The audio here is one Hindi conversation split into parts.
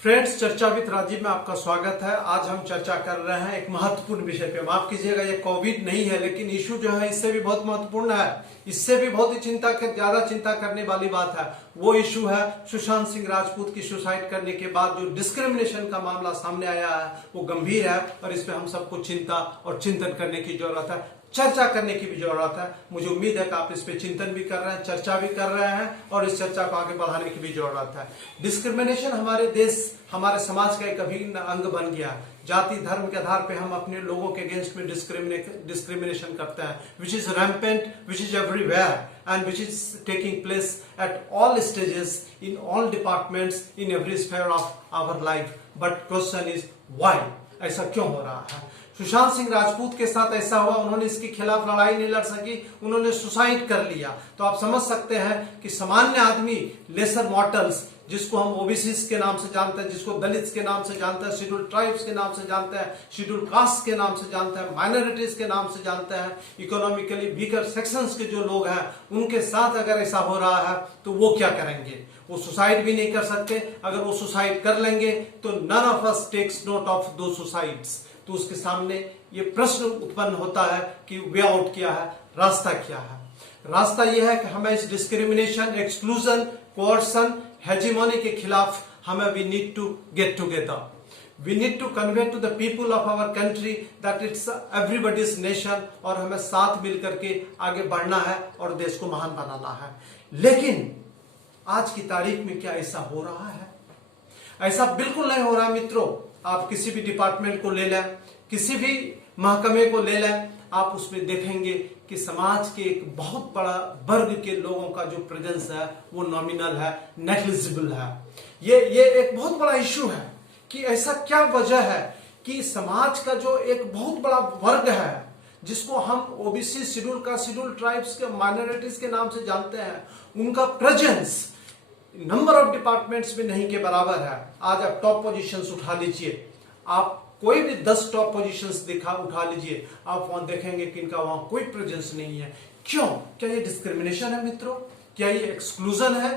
फ्रेंड्स, चर्चा विद राजीव में आपका स्वागत है। आज हम चर्चा कर रहे हैं एक महत्वपूर्ण विषय पे। माफ कीजिएगा, ये कोविड नहीं है, लेकिन इशू जो है इससे भी बहुत महत्वपूर्ण है। इससे भी बहुत ही ज्यादा चिंता करने वाली बात है। वो इशू है सुशांत सिंह राजपूत की सुसाइड करने के बाद जो डिस्क्रिमिनेशन का मामला सामने आया है, वो गंभीर है और इस पे हम सबको चिंता और चिंतन करने की जरूरत है, चर्चा करने की भी जरूरत है। मुझे उम्मीद है कि आप इस पे चिंतन भी कर रहे हैं, चर्चा भी कर रहे हैं और इस चर्चा को आगे बढ़ाने की भी जरूरत है। डिस्क्रिमिनेशन हमारे देश, हमारे समाज का एक अभिन्न अंग बन गया। जाति धर्म के आधार पे हम अपने लोगों के अगेंस्ट में डिस्क्रिमिनेशन करते हैं, which is rampant, which is everywhere and which is taking place at all stages, in all departments, in every sphere of our life. But question is why? ऐसा क्यों हो रहा है? सुशांत सिंह राजपूत के साथ ऐसा हुआ, उन्होंने इसके खिलाफ लड़ाई नहीं लड़ सकी, उन्होंने सुसाइड कर लिया। तो आप समझ सकते हैं कि सामान्य आदमी, लेसर मॉर्टल्स, जिसको हम ओबीसी के नाम से जानते हैं, जिसको दलित के नाम से जानते हैं, शेड्यूल ट्राइब्स के नाम से जानते हैं, शेड्यूल कास्ट के नाम से जानते हैं, माइनॉरिटीज के नाम से जानते हैं, इकोनॉमिकली वीकर सेक्शंस के जो लोग हैं, उनके साथ अगर ऐसा हो रहा है तो वो क्या करेंगे? वो सुसाइड भी नहीं कर सकते। अगर वो सुसाइड कर लेंगे तो none of us takes note of those suicides. तो उसके सामने ये प्रश्न उत्पन्न होता है कि वे आउट क्या है, रास्ता क्या है? रास्ता यह है कि हमें इस डिस्क्रिमिनेशन, एक्सक्लूजन, कोर्सन, हेजिमोनी के खिलाफ हमें we need to get together. We need to convey to the people of our country that it's everybody's nation, और हमें साथ मिलकर के आगे बढ़ना है और देश को महान बनाना है। लेकिन आज की तारीख में क्या ऐसा हो रहा है? ऐसा बिल्कुल नहीं हो रहा मित्रों। आप किसी भी डिपार्टमेंट को ले लें, किसी भी महकमे को ले लें, आप उसमें देखेंगे कि समाज के एक बहुत बड़ा वर्ग के लोगों का जो प्रेजेंस है वो नॉमिनल है, नेग्लिजिबल है। ये एक बहुत बड़ा इश्यू है कि ऐसा क्या वजह है कि समाज का जो एक बहुत बड़ा वर्ग है, जिसको हम OBC, schedule caste, schedule tribes के, माइनॉरिटीज के नाम से जानते हैं, उनका प्रेजेंस नंबर ऑफ डिपार्टमेंट्स में नहीं के बराबर है। आज आप टॉप पोजीशंस उठा लीजिए, आप कोई भी 10 टॉप पोजीशंस उठा लीजिए, आप वहां देखेंगे कि इनका वहां कोई प्रेजेंस नहीं है। क्यों? क्या ये डिस्क्रिमिनेशन है मित्रों? क्या ये एक्सक्लूजन है?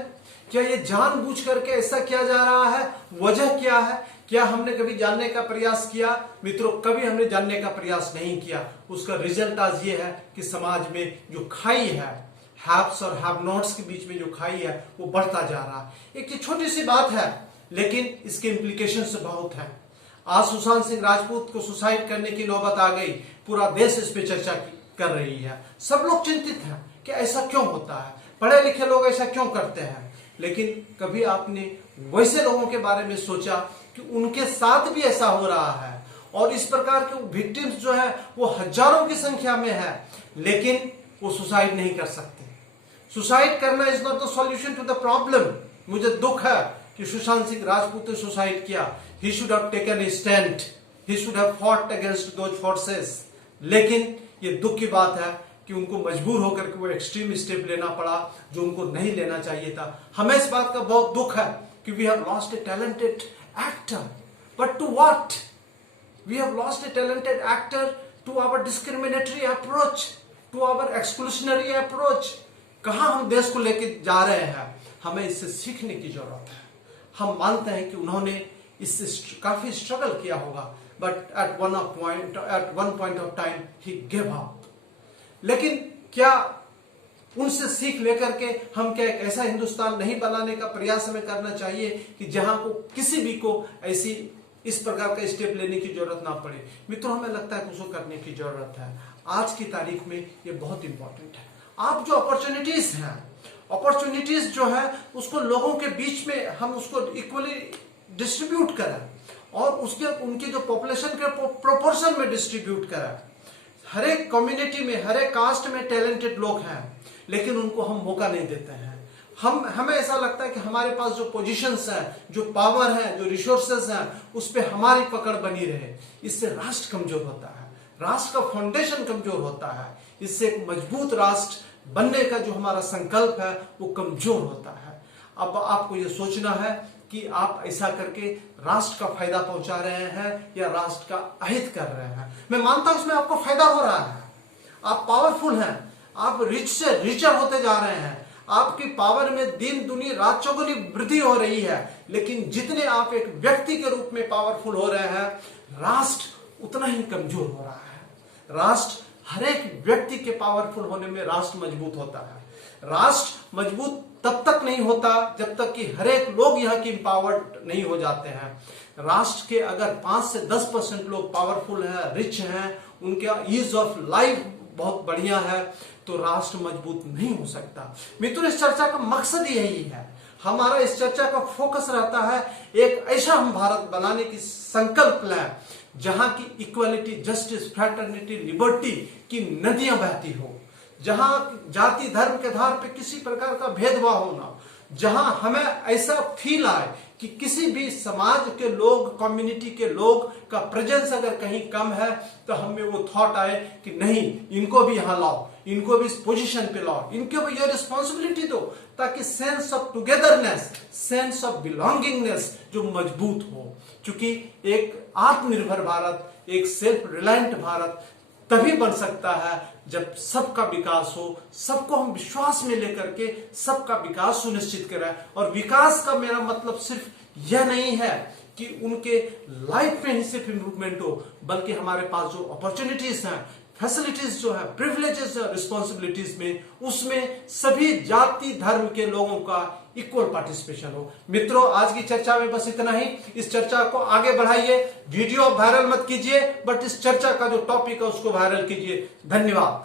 क्या ये जानबूझ करके ऐसा किया जा रहा है? वजह क्या है? क्या हमने कभी जानने का प्रयास किया? मित्रों, कभी हमने जानने का प्रयास नहीं किया। उसका रिजल्ट आज ये है कि समाज में जो खाई है, हैव्स और हैव नॉट्स के बीच में जो खाई है, वो बढ़ता जा रहा है। एक ये छोटी सी बात है, लेकिन इसके इम्प्लीकेशंस बहुत है। आज सुशांत सिंह राजपूत को सुसाइड करने की नौबत आ गई, पूरा देश इस पे चर्चा कर रही है, सब लोग चिंतित हैं कि ऐसा क्यों होता है, पढ़े लिखे लोग ऐसा क्यों करते हैं। लेकिन कभी आपने वैसे लोगों के बारे में सोचा कि उनके साथ भी ऐसा हो रहा है और इस प्रकार के विक्टिम्स जो है वो हजारों की संख्या में है, लेकिन वो सुसाइड नहीं कर सकते। सुसाइड करना is not the solution to the problem. मुझे दुख है कि सुशांत सिंह राजपूत ने सुसाइड किया। He should have taken a stand, he should have fought against those forces. लेकिन ये दुख की बात है कि उनको मजबूर होकर के वो एक्सट्रीम स्टेप लेना पड़ा जो उनको नहीं लेना चाहिए था। हमें इस बात का बहुत दुख है कि we have lost a talented actor, but to what? We have lost a talented actor to our discriminatory approach, to our exclusionary approach. कहां हम देश को लेके जा रहे हैं? हमें इससे सीखने की जरूरत है। हम मानते हैं कि उन्होंने इससे काफी स्ट्रगल किया होगा, but at one point of time he give up. लेकिन क्या उनसे सीख लेकर के हम क्या एक ऐसा हिंदुस्तान नहीं बनाने का प्रयास हमें करना चाहिए कि जहां को किसी भी को ऐसी इस प्रकार का स्टेप लेने की जरूरत ना पड़े? मित्रों, हमें लगता है कि उसको करने की जरूरत है। आज की तारीख में ये बहुत इंपॉर्टेंट है। आप जो अपॉर्चुनिटीज हैं, अपॉर्चुनिटीज जो है उसको लोगों के बीच में हम उसको इक्वली डिस्ट्रीब्यूट करें और उसके उनके जो पॉपुलेशन के प्रोपोर्शन में डिस्ट्रीब्यूट करें। हर एक कम्युनिटी में, हर एक कास्ट में टैलेंटेड लोग हैं, लेकिन उनको हम मौका नहीं देते हैं। हमें ऐसा लगता है कि हमारे पास जो पोजीशंस हैं, जो पावर है, जो रिसोर्सेस हैं, उस पर हमारी पकड़ बनी रहे। इससे राष्ट्र कमजोर होता है, राष्ट्र का फाउंडेशन कमजोर होता है। इससे एक मजबूत राष्ट्र बनने का जो हमारा संकल्प है वो कमजोर होता है। अब आपको ये सोचना है कि आप ऐसा करके राष्ट्र का फायदा पहुंचा रहे हैं या राष्ट्र का अहित कर रहे हैं। मैं मानता हूं इसमें आपको फायदा हो रहा है, आप पावरफुल हैं, आप रिच से रिचर होते जा रहे हैं, आपकी पावर में दिन दुनी रात चौगुनी वृद्धि हो रही है, लेकिन जितने आप एक व्यक्ति के रूप में पावरफुल हो रहे हैं, राष्ट्र उतना ही कमजोर हो रहा है। राष्ट्र, हर एक व्यक्ति के पावरफुल होने में राष्ट्र मजबूत होता है। राष्ट्र मजबूत तब तक नहीं होता जब तक कि हर एक लोग यहाँ की इंपावर्ड नहीं हो जाते हैं। राष्ट्र के अगर 5 से 10% लोग पावरफुल हैं, रिच हैं, उनका ईज ऑफ लाइफ बहुत बढ़िया है, तो राष्ट्र मजबूत नहीं हो सकता। मित्रों, इस चर्चा का मकसद यही है। हमारा इस चर्चा का फोकस रहता है एक ऐसा हम भारत बनाने की संकल्प लें जहां की इक्वालिटी, जस्टिस, फ्रैटर्निटी, लिबर्टी की नदियां बहती हो, जहां जाति धर्म के आधार पे किसी प्रकार का भेदभाव होना, जहां हमें ऐसा फील आए कि किसी भी समाज के लोग, कम्युनिटी के लोग का प्रेजेंस अगर कहीं कम है तो हमें वो थॉट आए कि नहीं, इनको भी यहां लाओ, इनको भी इस पोजीशन पे लाओ, इनको भी ये रिस्पॉन्सिबिलिटी दो, ताकि sense of togetherness, sense of belongingness जो मजबूत हो। क्योंकि एक आत्मनिर्भर भारत, एक सेल्फ रिलायंट भारत तभी बन सकता है जब सबका विकास हो, सबको हम विश्वास में लेकर के सबका विकास सुनिश्चित करें। और विकास का मेरा मतलब सिर्फ यह नहीं है कि उनके लाइफ में ही सिर्फ इंप्रूवमेंट हो, बल्कि हमारे पास जो अपॉर्चुनिटीज हैं, फैसिलिटीज जो है, प्रिविलेजेस और रिस्पॉन्सिबिलिटीज में, उसमें सभी जाति धर्म के लोगों का इक्वल पार्टिसिपेशन हो। मित्रों, आज की चर्चा में बस इतना ही। इस चर्चा को आगे बढ़ाइए, वीडियो वायरल मत कीजिए, बट इस चर्चा का जो टॉपिक है उसको वायरल कीजिए। धन्यवाद।